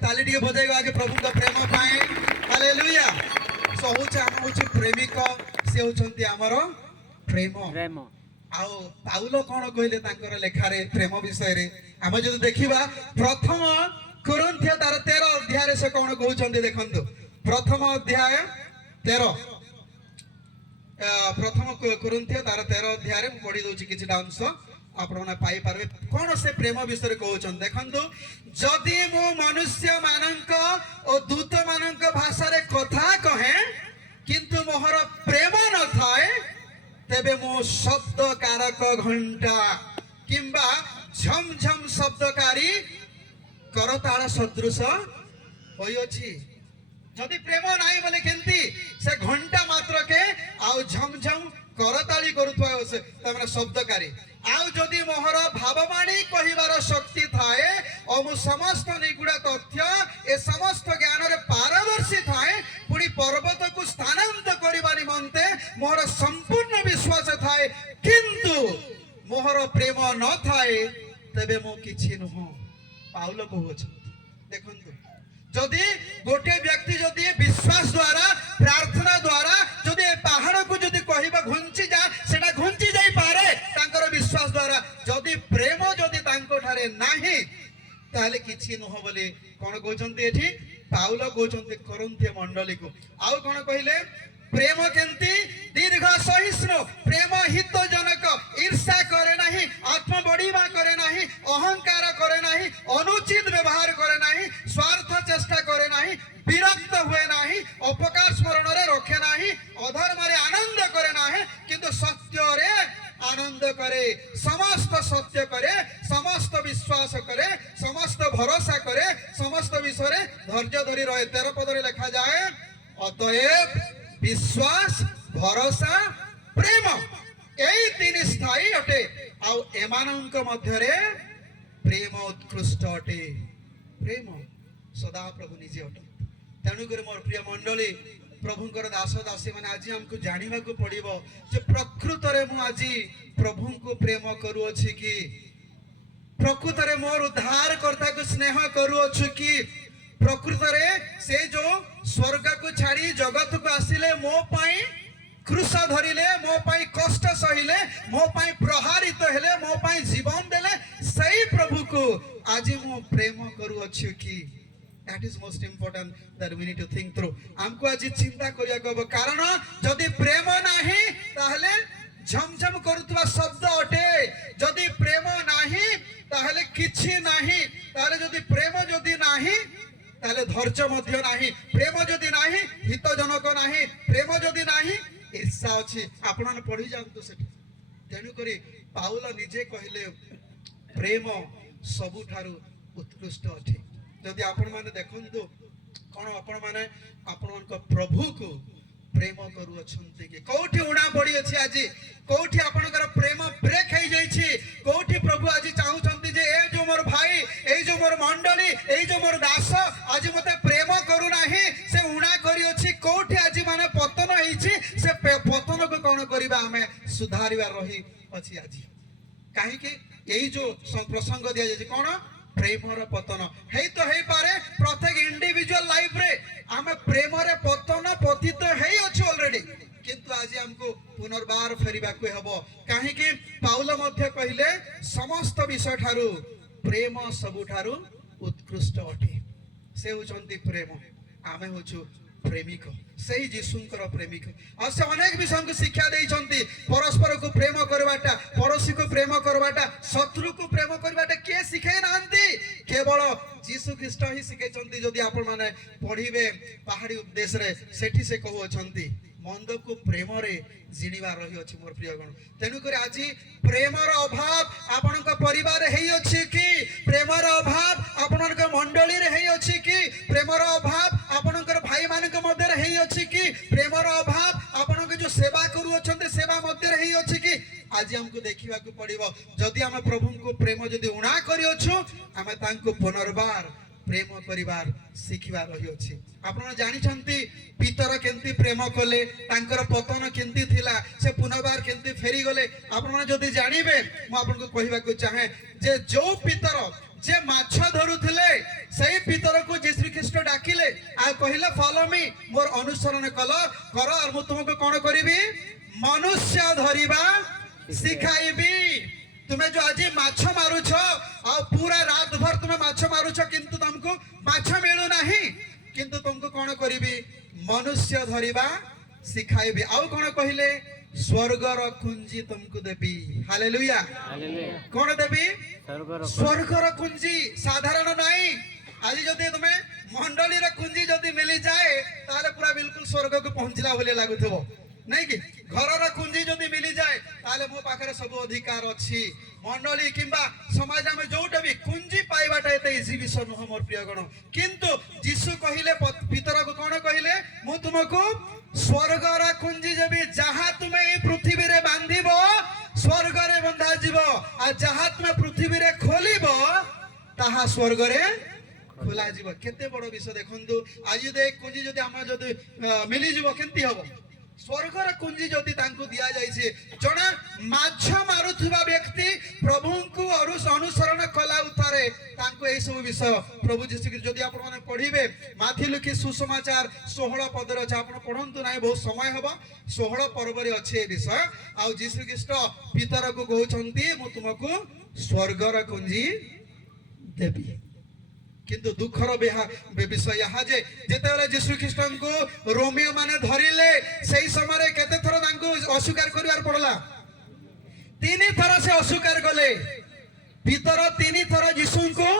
ताली टिके बजाइबा आगे प्रभु का प्रेम पाए हालेलुया सो होचे हम होचे प्रेमिक से होचंती हमर प्रेम प्रेम आउ पाउलो कोन कहले तांकर लेखा रे प्रेम विषय रे हम जदि देखिबा प्रथम कोरिन्थियो तार 13 अध्याय रे से कोन कहउचंती देखंतु प्रथम अध्याय 13 प्रथम कोरिन्थियो तार 13 अध्याय रे पढी दोची किछटा अंश आपने पाई पारे कौन से प्रेम विषय कहते देखु जदि मु मनुष्य मानक और दूत मानक भाषा रे कथा कहे किंतु मोहर प्रेम न थाए तेबे मो शब्द कारक घंटा किंबा झम झम शब्दकारी करताल सदृश होइछि जदि प्रेम नाही बोले केंती से घंटा मात्र के आउ झम झम करताली करुथवा से तमरा शब्दकारी आउ जदि मोहर भाववाणी कहिबार शक्ति थाए और मु समस्त निगुड़ा तथ्य ए समस्त ज्ञान रे पारदर्शी थाए पुणी पर्वत को स्थानांतर करबा निमंते मोहर संपूर्ण विश्वास थाए किंतु मोहर प्रेम न थाए तबे मो किछि नहो पाउल कहउछ देखंतु जदि गोटे व्यक्ति जदि विश्वास द्वारा प्रार्थना द्वारा जदि पहाड़ को जदि कहिबा घुंची जा सेटा घुंची जाई पारे तांकर विश्वास द्वारा जदि प्रेम जदि तांको ठारे नाही ताले किछि नहो बोले कोन कहउचंती एठी पाउल कहउचंती कोरिन्थिय मंडली को आउ कोन कहिले प्रेम केंती दीर्घ सहिष्णु प्रेम हितजनक ईर्ष्या करे नाही आत्म बढ़ीबा करे नाही अहंकार करे नाही अनुचित व्यवहार करे नाही स्वार्थ चेष्टा करे नाही विरक्त हुए नाही अपकार स्मरण रे रखे नाही अधर्म रे आनंद करे नाही किंतु सत्य रे आनंद करे समस्त सत्य करे समस्त विश्वास करे समस्त भरोसा करे समस्त विषय रे धैर्य धरि रहे 13 पद रे लिखा जाए अतएव विश्वास भरोसा प्रेम यही तीन स्थायी अटे आउ एमानंक मध्य रे प्रेम उत्कृष्ट अटे प्रेम सदा प्रभु निजे अटे तेणुकर मोर प्रिय मंडली प्रभुंकर दास दासी माने आज हमको जानिबा को पड़िबो जे प्रकृत रे मु आज प्रभु को प्रेम करू अछि कि प्रकृत रे मोर उद्धार करता को स्नेह करू अछि कि प्रकृत रे से जो स्वर्ग को छाड़ी जगत को आसिले मो पाई क्रूस धरिले मो पाई कष्ट सहिले मो पाई प्रहारित हेले मो पाई जीवन देले सही प्रभु को आज मो प्रेम करू अछि कि that is most important that we need to think through हमको आज चिंता करिया को कारण जदि प्रेम नाही ताहले झमझम करूतवा शब्द अटे जदि प्रेम नाही ताहले किछि नाही ताहले जदि प्रेम जदि नाही ताले धैर्य मध्य नाही प्रेम जदि नाही हितजनक नाही प्रेम जदि नाही ईर्ष्या अछि आपन पढि जानतो सेठी तेनु करी पाउल निजे कहिले प्रेम सबुठारु उत्कृष्ट अछि जदि आपण माने देखंतु कोन आपण माने आपण प्रभु को प्रेम करू अछंती कि कोठी उणा पड़ी अछि आज कोठी आपनकर प्रेम ब्रेक हे जाई छी कोठी प्रभु आज चाहू छंती जे ए जो मोर भाई ए जो मोर मंडली ए जो मोर दास आज मते प्रेम करू नाही से उणा करी अछि कोठी आज माने पतन हे छी से पतन को कोन करिबा हमें सुधारिबा रही अछि आज काहे कि एई जो प्रसंग दिया जाय कोन प्रेम रे पतन हे तो हे पारे प्रत्येक इंडिविजुअल लाइफ रे हमें प्रेम रे पतन पतित हे अछि ऑलरेडी किंतु आज हमको पुनर्बार फेरिबा को हबो काहे कि पाउल मध्य कहिले समस्त विषय ठारू प्रेम सबु ठारू उत्कृष्ट अटे से होचंती प्रेम आमे होछु प्रेमिक से ही जीशुंकर प्रेमिक और से अनेक विषय को शिक्षा देइछंती परस्पर को प्रेम करवाटा पड़ोसी को प्रेम करवाटा शत्रु को प्रेम करवाटा के शिखाई नांती केवल जीशु ख्रीष्ट ही शिखाइछंती जदि आपण माने पढिबे पहाड़ी उपदेश रे सेठी से कहउछंती मंद को प्रेम रे जिणिबार रही अछि मोर प्रिय गण तेनु करे आजि प्रेमर अभाव आपनक परिवार हेई अछि कि प्रेमर अभाव आपनक मंडली रे हेई अछि कि प्रेमर अभाव आपनक भाई मानक मध्य रे हेई अछि कि प्रेमर अभाव आपनक जो सेवा करू अछन्ते सेवा मध्य रे हेई अछि कि आज हमको देखिबा को पड़िबो जदि हम प्रभु को प्रेम जदि उणा करि अछु हम तांको पुनर्बार प्रेम परिवार शिखिबार रही अछि आपण जानि छंती पितर केंती प्रेम कले तांकर पतन केंती थिला से पुनर्बार केंती फेरी गले आपण जदि जानिबे म आपन को कहिबा को चाहे जे जो पितर जे माछ धरुथिले सही पितर को जे श्री कृष्ण डाकिले आ कहिला फॉलो मी मोर अनुसरण कर और मु तुमको कोन करिवि मनुष्य धरिबा सिखाइबी तुम्हें जो आज माछ मारुछ और पूरा रात भर तुम्हें माछ मारुछ किंतु तुमको माछ मिलू नहीं किंतु तुमको कौन करिबी मनुष्य धरिबा सिखाइबी आउ कौन कहिले स्वर्गर कुंजी तुमको देबी हालेलुया कौन देबी स्वर्गर कुंजी साधारण नहीं आज जदि तुम्हें मंडली रे कुंजी जदि मिली जाए ताले पूरा बिल्कुल स्वर्ग को पहुंचला बोले लागुथबो नहीं कि घर कुंजी जदि मिली जाए ताले मो पाखरे सब अधिकार अछि मंडली किंबा समाज में जोटा भी कुंजी पाइबाटा एते इजी विषय नुह मोर प्रिय गण किंतु जीशु कहिले पितर को कोन कहिले मु तुमको स्वर्गर कुंजी जेबी जहा तुमे ए पृथ्वी रे बांधिबो स्वर्ग रे बंधा जीवो आ जहा तुमे पृथ्वी रे खोलिबो ताहा स्वर्ग रे खोला जीवो केते बड़ विषय देखंतु आज देख कुंजी जदि हम जदि मिली जीवो केंती हबो स्वर्गर कुंजी जदि तांको दिया जाइछे जणा माछ मारुथुबा व्यक्ति प्रभु को अनुसरण कला उतारे तांको ए सब विषय प्रभु जीशु ख्रीष्ट जदि आपण माने पढिबे माथि लिखि सुसमाचार 16 पद रे आपण पढंतु नाही बहुत समय हबो 16 पर्व रे अछि ए विषय आ जीशु ख्रीष्ट पितर को कहउछंती मु तुमको स्वर्गर कुंजी देबी किंतु दुखर विषय यहाँ जे जेतेबेले जीशु ख्रीष्ट को रोमियो माने धरिले सेही समय केते थर तांको अस्वीकार करिवार पड़ला 3 थर से अस्वीकार कले पितर 3 थर जीशु को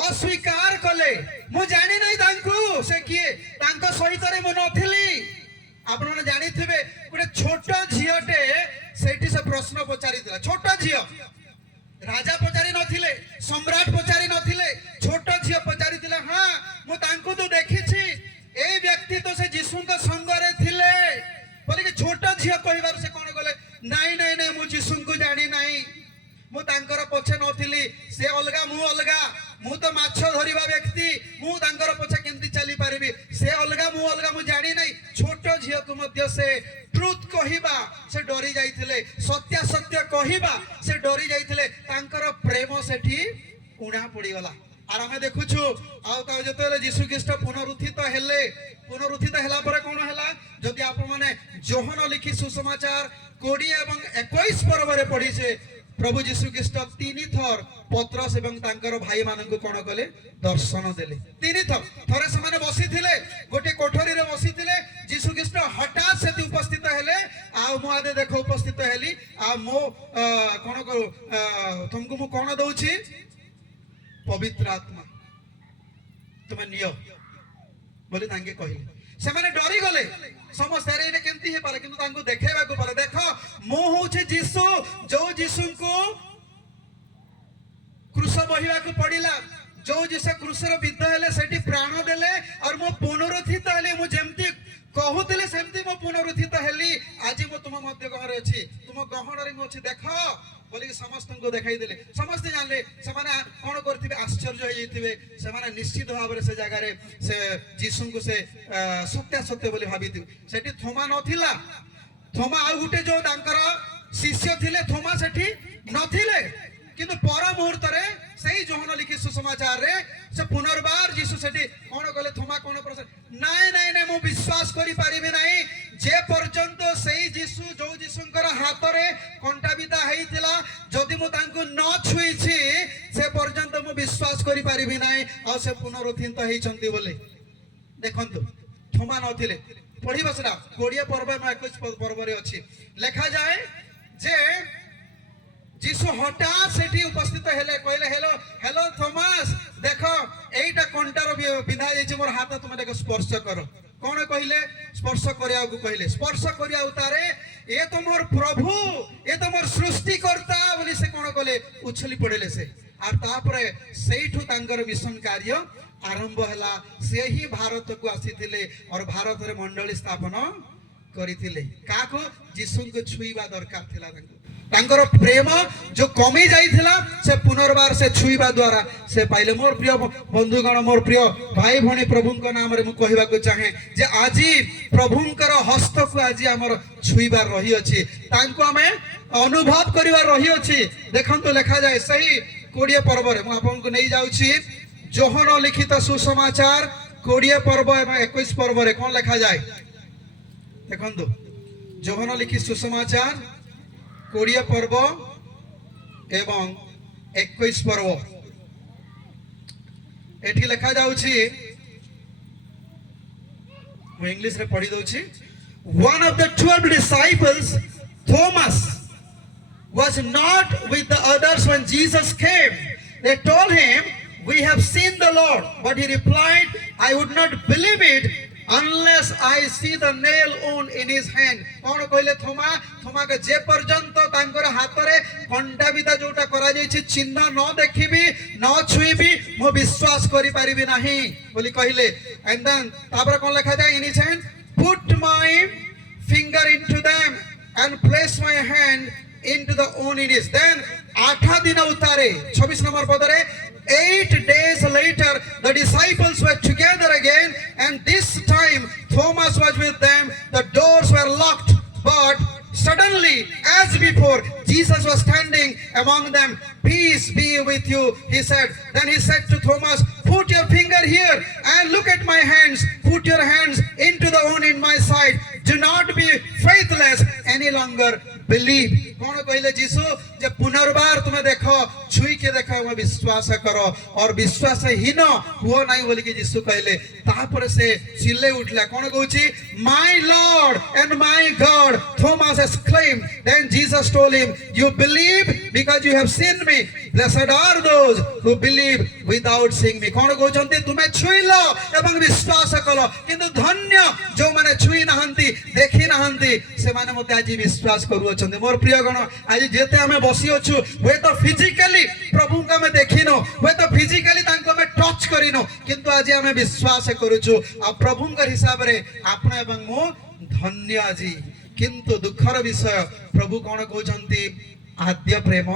अस्वीकार कले मु जानि नै तांको से किए तांको सहित रे मु नथिली आपण माने जानि थिबे गोटे छोट झियोटे सेठी से प्रश्न पचारितला छोट झियो राजा पचारि नथिले सम्राट पचारि नथिले छोट झियो पचारि थिले हां मु तांको तो देखिछि ए व्यक्ति तो से जीशु का संग रे थिले बोले कि छोट झियो कहिबार से कोन गले नाही नाही नाही मु जीशु को जानि नाही मु तांकर पछे नथिली से अलगा मु तो माछ धरिबा व्यक्ति मु तांकर पछे केंती चली पारिबी से अलगा मु जानि नाही छोट झियो को मध्य से ट्रुथ कहिबा से डरी जाइथिले सत्य सत्य कहिबा से डरी जाइथिले तांकर प्रेम सेठी उणा पड़ी गला आर हमें देखुछु आ ता जतेले जीशु ख्रीष्ट पुनरुत्थित हेला परे कोन हेला जदि आप माने जोहन लिखि सुसमाचार 20 एवं 21 पर्व रे पढी से प्रभु जीशु ख्रीष्ट 3 थर पत्रस एवं तांकर भाई मानन को कोन कले दर्शन देले 3 थर थरे से माने बसी थिले गोटे कोठरी रे बसी थिले जीशु ख्रीष्ट हठात से उपस्थित हेले आ मो आदे देखो उपस्थित हेली आ मो कोन करू तुमको मु कोन दउची पवित्र आत्मा तुम नियो बोले तांगे कहिले से माने डरी गले समस्त रे केंती हे पाले किंतु तांको देखेबा को पाले देखो मो होचे जीशु जो जीशु को क्रूस बहिबा को पड़िला जो जीशु क्रूस रो विद्ध हेले सेठी प्राण देले और मो पुनरुत्थित हेले मु जेमती कहूतिले सेमती मो पुनरुत्थित हेली आज मो तुम मध्य गहरे अछि तुम गहन रे अछि देखो बोली समस्त को देखाई देले समस्त जानले से माने कोन करथिबे आश्चर्य होई जइथिबे से माने निश्चित भाव रे से जगह रे से जीशु को से सत्य सत्य बोली भाबिथि सेठी थोमा नथिला थोमा आ गुटे जो तांकर शिष्य थिले थोमा सेठी नथिले किंतु पर मुहूर्त रे सही जोहन लिखि सुसमाचार रे से पुनर्बार जीशु सेठी कोन कहले थोमा कोन प्रश्न नाही नाही नाही मो विश्वास करि पारिबे नाही जे पर्यंत सही जीशु जो जीशुंकर हाथ रे कंटा बिता हेइतिला जदि मो तांको न छुईछि से पर्यंत मो विश्वास करि पारिबे नाही आ से पुनरुत्थित हेइचंती बोले देखंतु थोमा नथिले पढ़िबा सेटा 20 पर्व न 21 पर्व रे अछि लिखा जाए जे जीसु हठात सेठी उपस्थित हेले कहले हेलो हेलो थॉमस देखो एटा कंटार बिंधा जाइछ मोर हाथ तुम देखो स्पर्श करो कौन कहले स्पर्श करिया को कहले स्पर्श करिया उतारे ए तो मोर प्रभु ए तो मोर सृष्टिकर्ता बोली से कौन कहले उछली पड़ेले से आर तापरे सेठु तांकर मिशन कार्य आरंभ हला से ही भारत को आसीथिले और भारत रे मंडली स्थापन करिथिले काको जीसु को छुईबा दरकार थिला तांकर प्रेम जो कमी जाइथिला से पुनर्बार से छुईबा द्वारा से पाइले मोर प्रिय बंधुगण मोर प्रिय भाई भणी प्रभुंक नाम रे मु कहबा को चाहे जे आजी प्रभुंकर हस्त को आजी हमर छुईबा रही अछि तांको हमें अनुभव करिवा रही अछि देखंतो लिखा जाय सही 20 पर्व रे मु आपन को नै जाउ छी जोहन लिखित सुसमाचार 20 पर्व एवं 21 पर्व रे कोन लिखा जाय देखंतो जोहन लिखित सुसमाचार 20 पर्व एवं 21 पर्व एठी लिखा जाउछि मु इंग्लिश रे पढ़ी दउछि one of the 12 disciples Thomas was not with the others when Jesus came. They told him, we have seen the Lord, but he replied, I would not believe it unless I see the nail wound in his hand. कौन कहले थोमा के जे पर्यंत तांकर हाथ रे कंडा बिदा जोटा करा जायछि चिन्ह न देखिबी न छुईबी मो विश्वास करि परिबी नाही बोली कहले एंड देन तापर कोन लिखा जाय in his hand put my finger into them and place my hand into the wound in his then 8 दिन उतारे 26 नंबर पद रे 8 days later the disciples were together again and this time Thomas was with them. The doors were locked, but suddenly as before Jesus was standing among them. Peace be with you, he said. Then he said to Thomas, put your finger here and look at my hands. Put your hands into the wound in my side. Do not be faithless any longer, believe. कौन कहले जीसु जे पुनर्बार तुम्हें देखो छुई के देखो मैं विश्वास करो और विश्वास हीन हुओ नहीं बोली कि जीसु कहले तापर से चिल्ले उठला कौन कहूची my Lord and my God. Thomas exclaimed. Then Jesus told him, you believe because you have seen me. Blessed are those who believe without seeing me. कौन कहउछन्ते तुमे छुईलो एवं विश्वास करो किंतु धन्य जो माने छुई नहंती देखि नहंती से माने मते आज विश्वास करू अछन्ते मोर प्रिय गण आज जेते हमें बसी अछु वे तो फिजिकली प्रभु का में देखिनो वे तो फिजिकली तांको में टच करिनो किंतु आज हमें विश्वास करूछु आ प्रभु का हिसाब रे आपन एवं मो धन्य आजी किंतु दुखर विषय प्रभु कौन कहउछन्ती आद्य प्रेम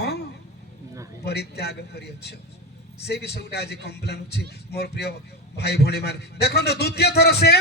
परित्याग करियछ से विषय आज कंप्लेन अछि मोर प्रिय भाई भणी मान देखो द्वितीय थर से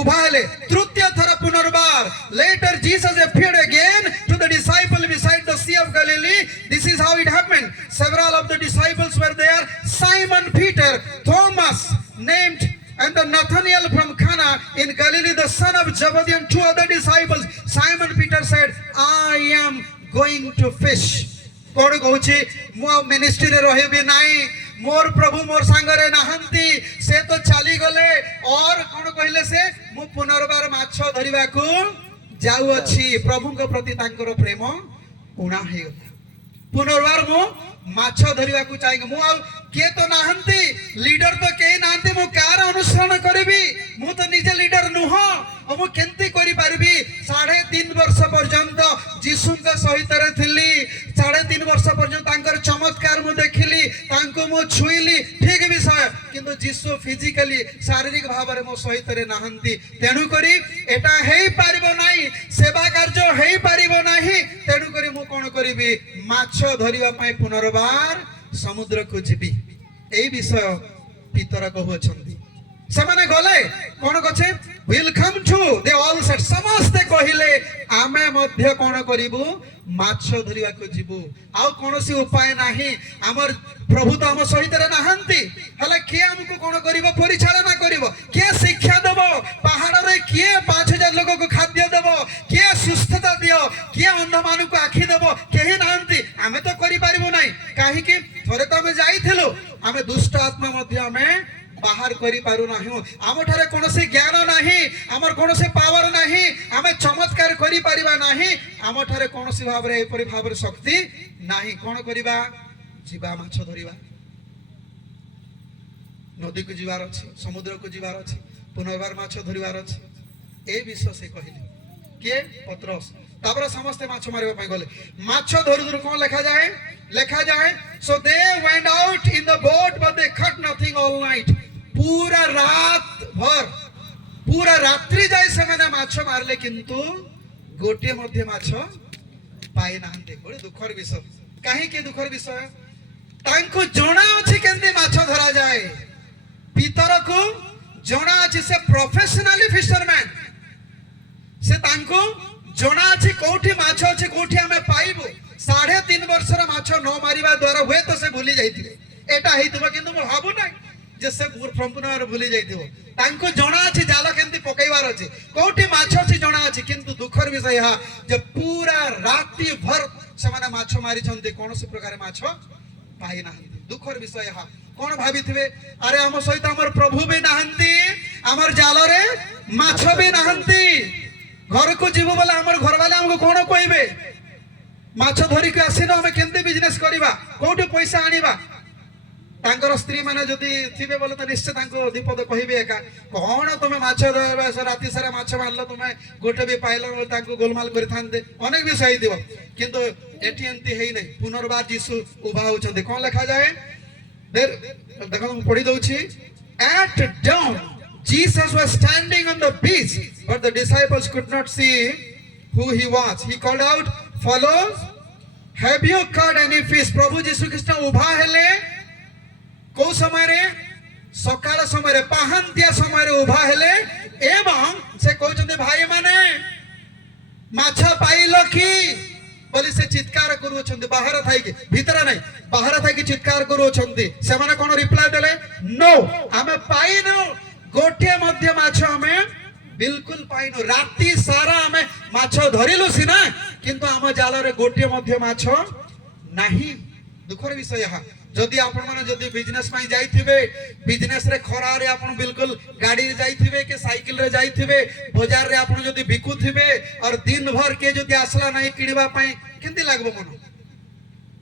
उभा हेले तृतीय थर पुनर्बार later Jesus appeared again to the disciple beside the sea of Galilee. This is how it happened. Several of the disciples were there. Simon Peter, Thomas named and the Nathanael from Cana in Galilee, the son of Zebedee, and 2 other disciples. Simon Peter said, I am going to fish. कौन कहूची मो ministry रे रहबे नाही मोर प्रभु मोर संगरे नहंती से तो चली गले और कौन कहले से मु पुनर्बार माछ धरिबा को जाउ अछि प्रभु के प्रति तांकर प्रेम उणा हे पुनर्बार मु माछ धरिबा को चाहि मु आ के तो नहंती लीडर तो के नहंती मु कार अनुसरण करबी मु तो निजे लीडर नुह मु केंती करि पारबी 3.5 वर्ष पर्यंत जीसु के सहित रे थिली 3.5 वर्ष पर्यंत तांकर चमत्कार मु देखिली तांको मु छुईली ठीक विषय किंतु जीसु फिजिकली शारीरिक भाव रे मो सहित रे नहंती तेनु करी एटा हेई पारिबो नाही सेवा कार्य हेई पारिबो नाही तेनु करी मु कोन करबी माछ धरिबा पई पुनर्बार समुद्र को जीबी एई विषय पितर कहू अछंती समाने गले कोन कछे will come to they all said समस्त कहिले आमे मध्य कोन करिबु माछ धरिबा को जीबु आ कोनोसी उपाय नाही हमर प्रभु तो हम सहित रे नहंती हला के हमको कोन करिबो परिचालना करिबो के शिक्षा देबो पहाड़ रे के 5000 लोग को खाद्य देबो के सुस्थता दियो के अंध मानु को आखी देबो केही नहंती आमे तो करि पारिबो नाही काहे कि थरे तो हम जाईथिलु आमे दुष्ट आत्मा मध्य हमें बाहर करि पारु नाही आम ठारे कोनोसी ज्ञान नाही हमर कोनोसी पावर नाही आमे चमत्कार करि परिबा नाही आम ठारे कोनोसी भाबरे एपरि भाबरे शक्ति नाही कोन करिबा जीवा माछ धरिबा नदी को जीवार अछि समुद्र को जीवार अछि पुनर्बार माछ धरिबार अछि ए विषय से कहिले के पत्रस तापर समस्त माछ मारिबा पय गले माछ धरु धरु कोन लेखा जाए so they went out in the boat but they caught nothing all night पूरा रात भर पूरा रात्रि जाय से माने माछ मारले किंतु गोटे मध्ये माछ पाइ नाहंते बड़े दुखर विषय काहे के दुखर विषय तांको जणा अछि केंदे माछ धरा जाए पितर को जणा अछि से प्रोफेशनली फिशरमैन से तांको जणा अछि कोठी माछ अछि कोठी हमें पाइबो 3.5 वर्षर माछ न मारिबा द्वारा हुए तो से भूली जाइथिबे एटा हेइतबो किंतु मो भाबु नै जे से संपूर्ण भूली जाइथिबो तांको जणा अछि जाल केंति पकैवार अछि कोठी माछ अछि जणा अछि किंतु दुखर विषय हा जे पूरा राति भर से माने माछ मारि छन्ते कोनोसी प्रकार माछ पाइ नाहंती दुखर विषय हा कोन भाबिथिबे अरे हम सहित हमर प्रभु भी नाहंती हमर जाल रे माछ भी नाहंती घर को जीवो बोले हमर घर वाले हमको कोन कहबे माछ धरि के आसीनो हम केंते बिजनेस करिबा कोठी पैसा आनिबा तांकर स्त्री माने जदी थिबे बोले त निश्चय तांको दीपद कहिबे एका कोन तमे माछ राति सारा माछ मारलो तमे गोटे भी पाइलो तांको गोलमाल करि थानते अनेक विषय दिबो किंतु एटीएनटी हेइ नै पुनर्बार यीशु उभा होचंदे कोन लिखा जाए देर देखो हम पढि दउछि at dawn Jesus was standing on the beach but the disciples could not see who he was he called out follow have you caught any fish प्रभु यीशु कृष्ण उभा हेले को समय रे सकाळ समय रे पहांतिया समय रे उभा हेले एवं से कहउछन्ते भाई माने माछ पाइलो की बोली से चित्कार करूछन्ते बाहर थाई के भीतर नै बाहर थाई के चित्कार करूछन्ते से माने कोन रिप्लाई देले नो हमें पाइनो गोटे मध्य माछ हमें बिल्कुल पाइनो राति सारा हमें माछ धरिलु सिना किंतु हम जाल रे गोटे मध्य माछ नाही दुखर विषय हा जदि आपण माने जदि बिजनेस पई जाइथिबे बिजनेस रे खरा रे आपण बिल्कुल गाड़ी रे जाइथिबे के साइकिल रे जाइथिबे बाजार रे आपण जदि बिकुथिबे और दिन भर के जदि आसला नाही किनिबा पई केंति लागबो मन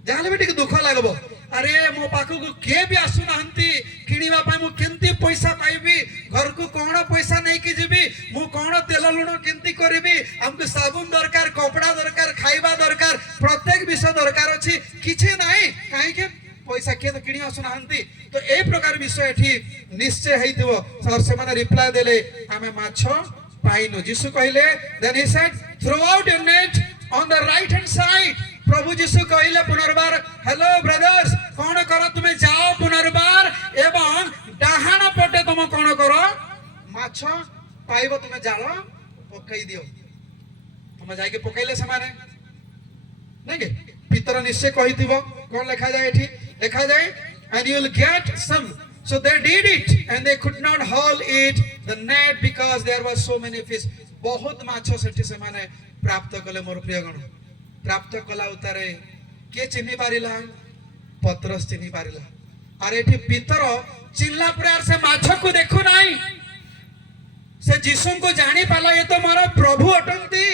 जाले बेटी के दुख लागबो अरे मो पाखु को के भी आसु नाहंती किनिबा पई मु केंति पैसा पाइबी घर को कोन पैसा नै कि जेबी मु कोन तेल लुण केंति करबी हमको साबुन दरकार कपड़ा दरकार खाइबा दरकार प्रत्येक विषय दरकार अछि किछि नाही काहे के पैसा के तो किणी आसु नाहंती तो ए प्रकार विषय एठी निश्चय हेइतबो सर से माने रिप्लाई देले हमें माछ पाइनो यीशु कहिले then he said throw out your net on the right hand side प्रभु यीशु कहिले पुनर्बार हेलो ब्रदर्स कोन करो तुमे जाओ पुनर्बार एवं डाहाना पटे तुम कोन करो माछ पाइबो तुमे जाल पकई दियो तुम जाय के पकैले से माने नै के पितर निश्चय कहिथिबो कोन लेखा जाय एठी लेखा जाए and you will get some so they did it and they could not haul it the net because there was so many fish बहुत माछ सेठी से माने प्राप्त कले मोर प्रियगण प्राप्त कला उतारे के चिन्हि पारिला पत्रस चिन्हि पारिला अरे एठी पितर चिल्ला पुरार से माछ को देखु नाही से यीशु को जानि पाला ये तो मोर प्रभु अटंती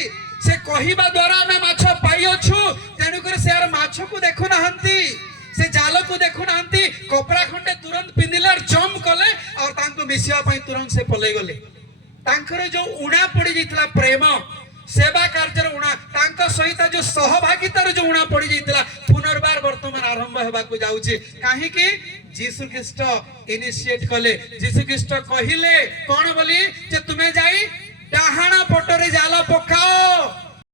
से कहिबा द्वारा हमें माछ पाइयोछु तेनु कर से यार माछ को देखु नाहंती से जाल को देखु नाहंती कपड़ा खंडे तुरंत पिंदिले और जम कले और तांको मिसिया पई तुरंत से पलै गले तांकर जो उणा पड़ी जितला प्रेम सेवा कार्य उणा तांको सहित जो सहभागितार जो उणा पड़ी जितला पुनर्बार वर्तमान आरंभ हेबा को जाउची काहे कि यीशु ख्रीष्ट इनिशिएट कले यीशु ख्रीष्ट कहिले कोन बोली जे तुमे जाई डाहाना पटरे जाला पकाओ